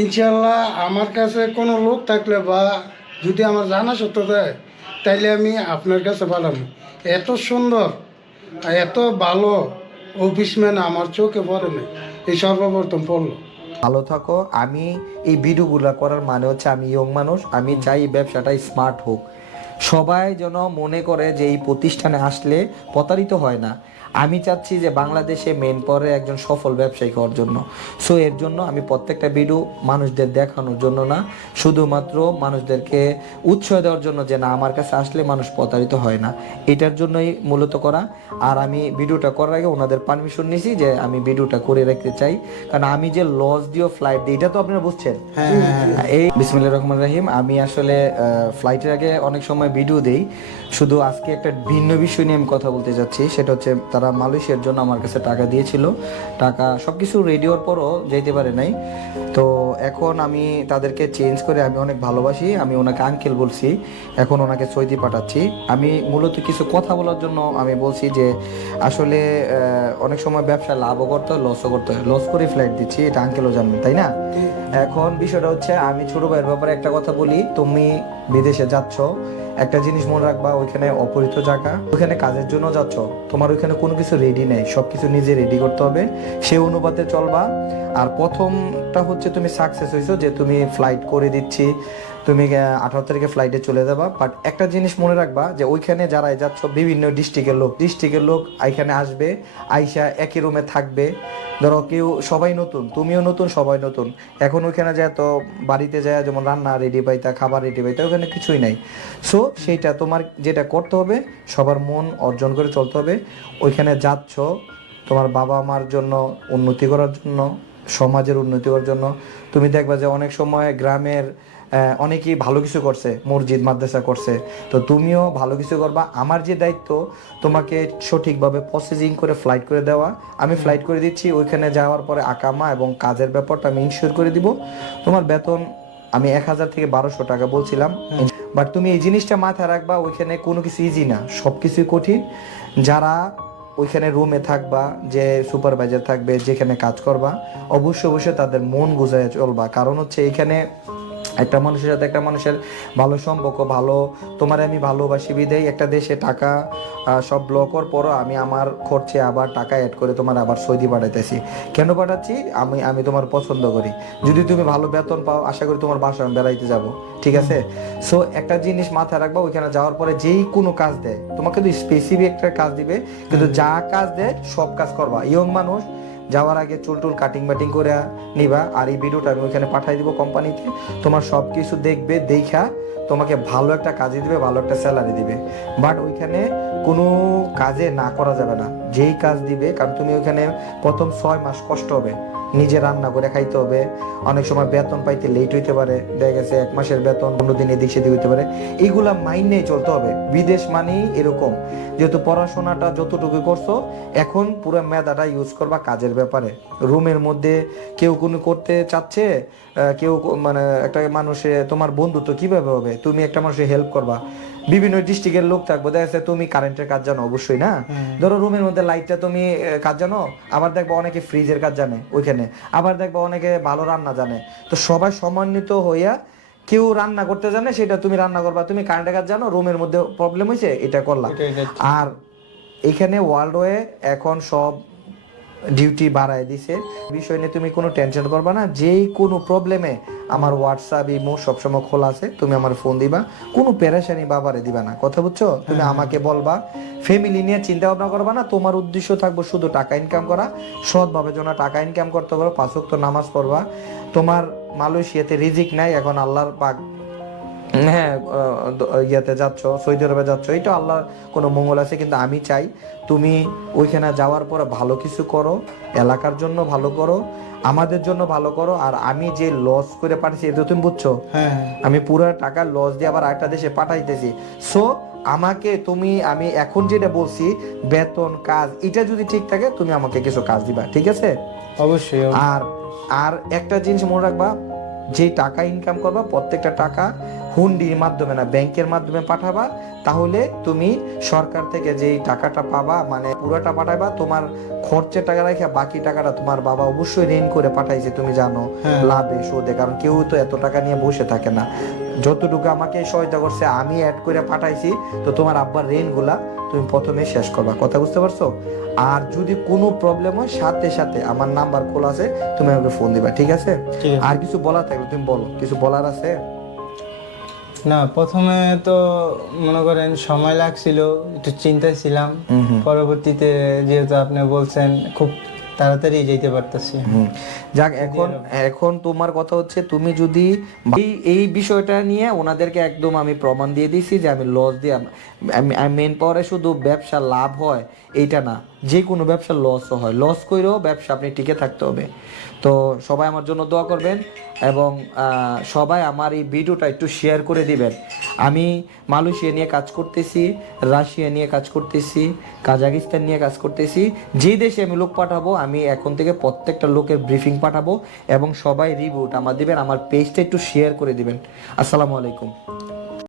ইনশাল্লাহ আমার কাছে কোনো লোক থাকলে বা যদি আমার জানা সত্য দেয়, তাইলে আমি আপনার কাছে পাঠাবো। এত সুন্দর, এত ভালো অফিসম্যান আমার চোখে পড়ে না এই সর্বপ্রথম পড়ল। ভালো থাকো। আমি এই ভিডিওগুলো করার মানে হচ্ছে আমি ইয়ং মানুষ, আমি চাই এই ব্যবসাটা স্মার্ট হোক। সবাই যেন মনে করে যে এই প্রতিষ্ঠানে আসলে প্রতারিত হয় না। আমি চাচ্ছি যে বাংলাদেশে মেন পরে একজন সফল ব্যবসায়ী হওয়ার জন্য। সো এর জন্য আমি প্রত্যেকটা ভিডিও মানুষদের দেখানোর জন্য না শুধুমাত্র মানুষদেরকে উৎসাহ দেওয়ার জন্য যে না আমার কাছে আসলে মানুষ প্রতারিত হয় না। এটার জন্যই মূলত করা। আর আমি ভিডিওটা করার আগে ওনাদের পারমিশন নিয়েছি যে আমি ভিডিওটা করে রাখতে চাই। কারণ আমি যে লস দিও ফ্লাইট দিই এটা তো আপনারা বুঝছেন? এই বিসমিল্লাহ রহমান রাহিম আমি আসলে ফ্লাইটের আগে অনেক সময় ভিডিও দেই। শুধু আজকে একটা ভিন্ন বিষয় নিয়ে আমি কথা বলতে যাচ্ছি। সেটা হচ্ছে তারা মালয়েশিয়ার জন্য আমার কাছে টাকা দিয়েছিল। টাকা সব কিছু রেডিওর পরও যেতে পারে নাই। তো এখন আমি তাদেরকে চেঞ্জ করে আমি অনেক ভালোবাসি। আমি ওনাকে আঙ্কেল বলছি। এখন ওনাকে সৌদি পাঠাচ্ছি। আমি মূলত কিছু কথা বলার জন্য আমি বলছি যে, আসলে অনেক সময় ব্যবসা লাভও করতে হয় লসও করতে হয়। লস করে ফ্লাইট দিচ্ছি। এটা আঙ্কেলও জানবেন তাই না? এখন বিষয়টা হচ্ছে, আমি ছোট ভাইয়ের ব্যাপারে একটা কথা বলি। তুমি বিদেশে যাচ্ছ, একটা জিনিস মনে রাখবা, ওইখানে অপরিচিত জায়গা, ওইখানে কাজের জন্য যাচ্ছ। তোমার ওইখানে কোনো কিছু রেডি নেই সব কিছু নিজে রেডি করতে হবে। সে অনুপাতে চলবা। আর প্রথমটা হচ্ছে, তুমি সাকসেস হয়েছো যে তুমি ফ্লাইট করে দিচ্ছি। তুমি আঠারো তারিখে ফ্লাইটে চলে যাবা বাট একটা জিনিস মনে রাখবা যে ওইখানে যারা যাচ্ছ, বিভিন্ন ডিস্ট্রিক্টের লোক ডিস্ট্রিক্টের লোক এখানে আসবে, আইসা একই রুমে থাকবে। ধরো কেউ সবাই নতুন, তুমিও নতুন, সবাই নতুন। এখন ওইখানে যায় তো বাড়িতে যায়, যেমন রান্না রেডি পাইতা, খাবার রেডি পাইতা ওখানে কিছুই নাই। সো সেইটা তোমার যেটা করতে হবে, সবার মন অর্জন করে চলতে হবে। ওইখানে যাচ্ছ, তোমার বাবা মার জন্য উন্নতি করার জন্য, সমাজের উন্নতি করার জন্য। তুমি দেখবা যে অনেক সময় গ্রামের অনেকেই ভালো কিছু করছে মসজিদ মাদ্রাসা করছে। তো তুমিও ভালো কিছু করবা। আমার যে দায়িত্ব তোমাকে সঠিকভাবে প্রসেসিং করে ফ্লাইট করে দেওয়া। আমি ফ্লাইট করে দিচ্ছি ওইখানে যাওয়ার পরে আকামা এবং কাজের ব্যাপারটা আমি ইনশিওর করে দিব। তোমার বেতন আমি এক হাজার থেকে বারোশো টাকা বলছিলাম। বাট তুমি এই জিনিসটা মাথায় রাখবা ওইখানে কোনো কিছু ইজি না। সব কিছুই কঠিন। যারা ওইখানে রুমে থাকবা যে সুপারভাইজার থাকবে যেখানে কাজ করবা অবশ্যই অবশ্যই তাদের মন গুজায় চলবা। কারণ হচ্ছে এখানে একটা মানুষের সাথে একটা মানুষের ভালো সম্পর্ক ভালো তোমার আমি ভালোবাসি বিদেয় একটা দেশে টাকা সব ব্লকর পরও আমি আমার খরচে আবার টাকা অ্যাড করে তোমার আবার সৌদি পাঠাইতেছি। কেন পাঠাচ্ছি? আমি আমি তোমার পছন্দ করি। যদি তুমি ভালো বেতন পাও আশা করি তোমার বাসা বেড়াইতে যাব। ঠিক আছে? সো একটা জিনিস মাথায় রাখবা ওইখানে যাওয়ার পরে যেই কোনো কাজ দেয় তোমাকে তো স্পেসিফিক একটা কাজ দিবে কিন্তু যা কাজ দেয় সব কাজ করবা। ইয়ং মানুষ যাওয়ার আগে চুল টুল কাটিং বাটিং করে নিবা। আর এই ভিডিওটা আমি ওইখানে পাঠাই দিব কোম্পানিতে তোমার সব কিছু দেখবে, দেখা, তোমাকে ভালো একটা কাজে দিবে, ভালো একটা স্যালারি দিবে। বাট ওইখানে কোনো কাজে না করা যাবে না। যেই কাজ দিবে, কারণ তুমি ওইখানে প্রথম ছয় মাস কষ্ট হবে। নিজে রান্না করে খাইতে হবে। অনেক সময় বেতন পাইতে লেট হইতে পারে, দেখা গেছে এক মাসের বেতন, পনেরো দিন এদিক সেদিক হইতে পারে। এইগুলা মাইনে চলতে হবে। বিদেশ মানেই এরকম। যেহেতু পড়াশোনাটা যতটুকু করছ, এখন পুরো মেধাটা ইউজ করবা কাজের ব্যাপারে। রুমের মধ্যে কেউ কোনো করতে চাচ্ছে কেউ মানে একটা মানুষে, তোমার বন্ধুত্ব কীভাবে হবে? তুমি একটা মানুষের হেল্প করবা। বিভিন্ন ডিস্ট্রিক্টের লোক থাকবে। দেখা যাচ্ছে তুমি কারেন্টের কাজ জানো অবশ্যই না? ধরো রুমের মধ্যে লাইটটা তুমি কাজ জানো? আবার দেখবা অনেকে ফ্রিজের কাজ জানে ওইখানে। আবার দেখব অনেকে ভালো রান্না জানে। তো সবাই সমন্বিত হইয়া কেউ রান্না করতে জানে সেটা তুমি রান্না করবা। তুমি কারেন্টের কাজ জানো রুমের মধ্যে প্রবলেম হয়েছে এটা করলা। আর এখানে ওয়ার্ল্ড ওয়ে এখন সব ডিউটি বাড়ায় দিছে। বিষয় নিয়ে তুমি কোনো টেনশন করবা না যেই কোনো প্রবলেমে আমার হোয়াটসঅ্যাপ ইমো সবসময় খোলা আছে তুমি আমার ফোন দিবা। কোনো পেরেশানি বাবারে দিবা না কথা বুঝছ? তুমি আমাকে বলবা ফ্যামিলি নিয়ে চিন্তা ভাবনা করবা না তোমার উদ্দেশ্য থাকবে শুধু টাকা ইনকাম করা সৎভাবে যেন টাকা ইনকাম করতে পারো পাঁচ ওয়াক্ত নামাজ পড়বা। তোমার মালয়েশিয়াতে রিজিক নাই এখন আল্লাহর পাক হ্যাঁ ইয়াতে যাচ্ছ সৌদি আরবে যাচ্ছ এটা আল্লাহর কোনো মঙ্গল আছে কিন্তু আমি চাই তুমি ওইখানে যাওয়ার পরে ভালো কিছু করো এলাকার জন্য ভালো করো আমাদের জন্য ভালো করো আর আমি যে লস করে পাঠাচ্ছি এটা তুমি বুঝছ? হ্যাঁ আমি পুরো টাকা লস দিয়ে আবার একটা দেশে পাঠাইতেছি। সো আমাকে তুমি আমি এখন যেটা বলছি বেতন কাজ এটা যদি ঠিক থাকে তুমি আমাকে কিছু কাজ দিবা ঠিক আছে? অবশ্যই আর আর একটা জিনিস মনে রাখবা যে টাকা ইনকাম করবা প্রত্যেকটা টাকা হুন্ডির মাধ্যমে না ব্যাংকের মাধ্যমে পাঠাবা তাহলে তুমি সরকার থেকে যেই টাকাটা পাবা মানে পুরোটা পাঠাবা তোমার খরচের টাকা রেখে বাকি টাকাটা তোমার বাবা অবশ্যই ঋণ করে পাঠাইছে তুমি জানো হ্যাঁ। লাভে সুদে কারণ কেউ তো এত টাকা নিয়ে বসে থাকে না। যতটুকু আমাকে সহায়তা করছে আমি অ্যাড করে পাঠাইছি তো তোমার আব্বার ঋণগুলা তুমি প্রথমে শেষ করবা। কথা বুঝতে পারছ? আর যদি কোনো প্রবলেম হয় সাথে সাথে আমার নাম্বার খোলা আছে তুমি আমাকে ফোন দিবা ঠিক আছে? ঠিক আছে। আর কিছু বলার থাকলে তুমি বলো কিছু বলার আছে? না প্রথমে তো মনে করেন সময় লাগছিল একটু চিন্তায় ছিলাম। পরবর্তীতে যেহেতু আপনি বলছেন খুব তাড়াতাড়ি যেতে পারতেছি। যাক এখন এখন তোমার কথা হচ্ছে তুমি যদি এই এই বিষয়টা নিয়ে ওনাদেরকে একদম আমি প্রমাণ দিয়ে দিছি যে আমি লস দিয়ে মেন পাওয়ারে শুধু ব্যবসা লাভ হয় এইটা না। যে কোনো ব্যবসা লসও হয়। লস করেও ব্যবসা আপনি টিকে থাকতে হবে। তো সবাই আমার জন্য দোয়া করবেন। এবং সবাই আমার এই ভিডিওটা একটু শেয়ার করে দিবেন। আমি মালয়েশিয়া নিয়ে কাজ করতেছি, রাশিয়া নিয়ে কাজ করতেছি, কাজাকিস্তান নিয়ে কাজ করতেছি। যে দেশে আমি লোক পাঠাবো, আমি এখন থেকে প্রত্যেকটা লোকের ব্রিফিং পাঠাবো এবং সবাই রিভিউটা আমার দিবেন, আমার পেজটা একটু শেয়ার করে দিবেন। আসসালামু আলাইকুম।